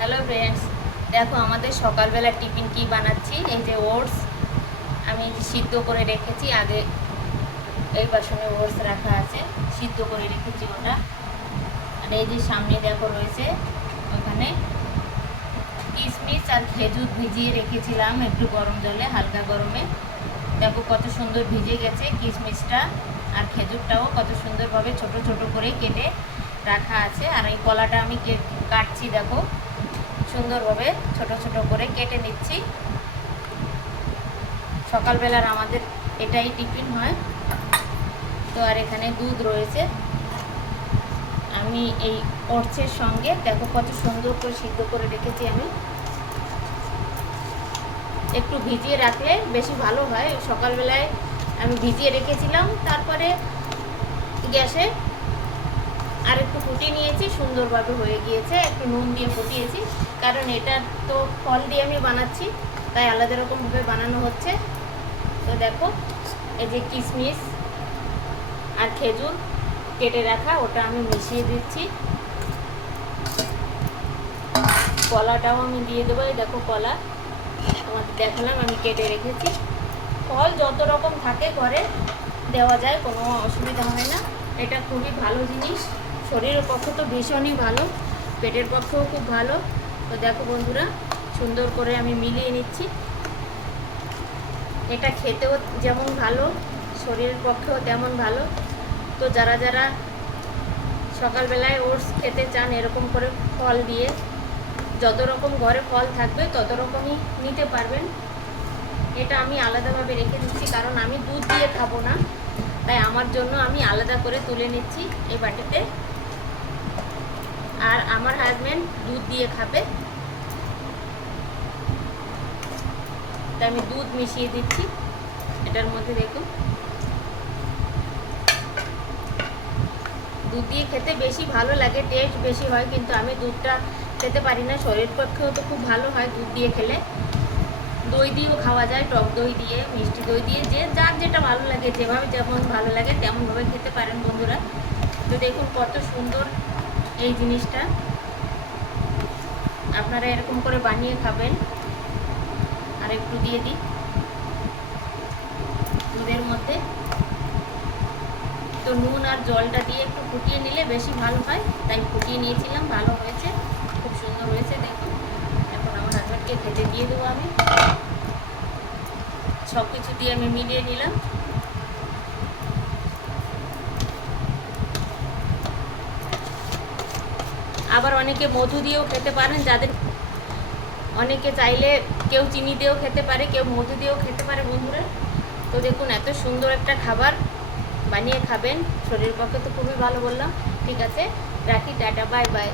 Hello friends, দেখো আমাদের সকালবেলা টিফিন কি বানাচ্ছি। এই যে ওটস আমি সিদ্ধ করে রেখেছি আগে, এই বাসনে ওটস রাখা আছে, সিদ্ধ করে রেখেছি ওটা। আর এই যে সামনে দেখো রয়েছে ওখানে কিশমিশ আর খেজুর ভিজিয়ে রেখেছিলাম একটু গরম জলে, হালকা গরমে। দেখো কত সুন্দর ভিজে গেছে কিশমিশটা, আর খেজুরটাও কত সুন্দরভাবে ছোট ছোট করে কেটে রাখা আছে। আর এই কলাটা আমি কাটছি, দেখো সুন্দরভাবে ছোট ছোট করে কেটে নিচ্ছি। সকালবেলার আমাদের এটাই টিফিন হয়। তো আর এখানে দুধ রয়েছে, আমি এই ওটসের সঙ্গে দেখো কত সুন্দর করে সিদ্ধ করে রেখেছি। আমি একটু ভিজিয়ে রাখলে বেশি ভালো হয়। সকালবেলায় আমি ভিজিয়ে রেখেছিলাম, তারপরে গ্যাসে আর একটু ফুটিয়ে নিয়েছি, সুন্দরভাবে হয়ে গিয়েছে। একটু নুন দিয়ে ফুটিয়েছি, কারণ এটা তো ফল দিয়ে আমি বানাচ্ছি, তাই আলাদা রকমভাবে বানানো হচ্ছে। তো দেখো এই যে কিশমিশ আর খেজুর কেটে রাখা, ওটা আমি মিশিয়ে দিচ্ছি। কলাটাও আমি দিয়ে দেবো। এই দেখো কলা আমাদের দেখালাম আমি কেটে রেখেছি। ফল যত রকম থাকে ঘরে দেওয়া যায়, কোনো অসুবিধা হয় না। এটা খুবই ভালো জিনিস, শরীরের পক্ষে তো ভীষণই ভালো, পেটের পক্ষেও খুব ভালো। তো দেখো বন্ধুরা, সুন্দর করে আমি মিলিয়ে নিচ্ছি। এটা খেতেও যেমন ভালো, শরীরের পক্ষেও তেমন ভালো। তো যারা যারা সকালবেলায় ওটস খেতে চান এরকম করে ফল দিয়ে, যত রকম ঘরে ফল থাকবে তত রকমই নিতে পারবেন। এটা আমি আলাদাভাবে রেখে দিচ্ছি, কারণ আমি দুধ দিয়ে খাবো না, তাই আমার জন্য আমি আলাদা করে তুলে নিচ্ছি এই বাটিতে। আর আমার হাজব্যান্ড দুধ দিয়ে খাবে, তাই আমি দুধ মিশিয়ে দিচ্ছি এটার মধ্যে। দেখুন, দুধ দিয়ে খেতে বেশি ভালো লাগে, টেস্ট বেশি হয়, কিন্তু আমি দুধটা খেতে পারি না। শরীর পক্ষেও তো খুব ভালো হয় দুধ দিয়ে খেলে। দই দিয়েও খাওয়া যায়, টক দই দিয়ে, মিষ্টি দই দিয়ে, যে যার যেটা ভালো লাগে, যেভাবে যেমন ভালো লাগে তেমনভাবে খেতে পারেন বন্ধুরা। তো দেখুন কত সুন্দর এই জিনিসটা, আপনারা এরকম করে বানিয়ে খাবেন। আর একটু দিয়ে দিই দুধের মধ্যে। তো নুন আর জলটা দিয়ে একটু ফুটিয়ে নিলে বেশি ভালো হয়, তাই ফুটিয়ে নিয়েছিলাম। ভালো হয়েছে, খুব সুন্দর হয়েছে। দেখুন এখন আমার হাজব্যান্ডকে খেতে দিয়ে দেবো আমি। সব কিছু দিয়ে আমি মিলিয়ে নিলাম। আবার অনেকে মধু দিয়েও খেতে পারেন, যাদের অনেকে চাইলে কেউ চিনি দিয়েও খেতে পারে, কেউ মধু দিয়েও খেতে পারে বন্ধুরা। তো দেখুন এত সুন্দর একটা খাবার বানিয়ে খাবেন, শরীরের পক্ষে তো খুবই ভালো বললাম। ঠিক আছে, রাখি, টাটা, বাই বাই।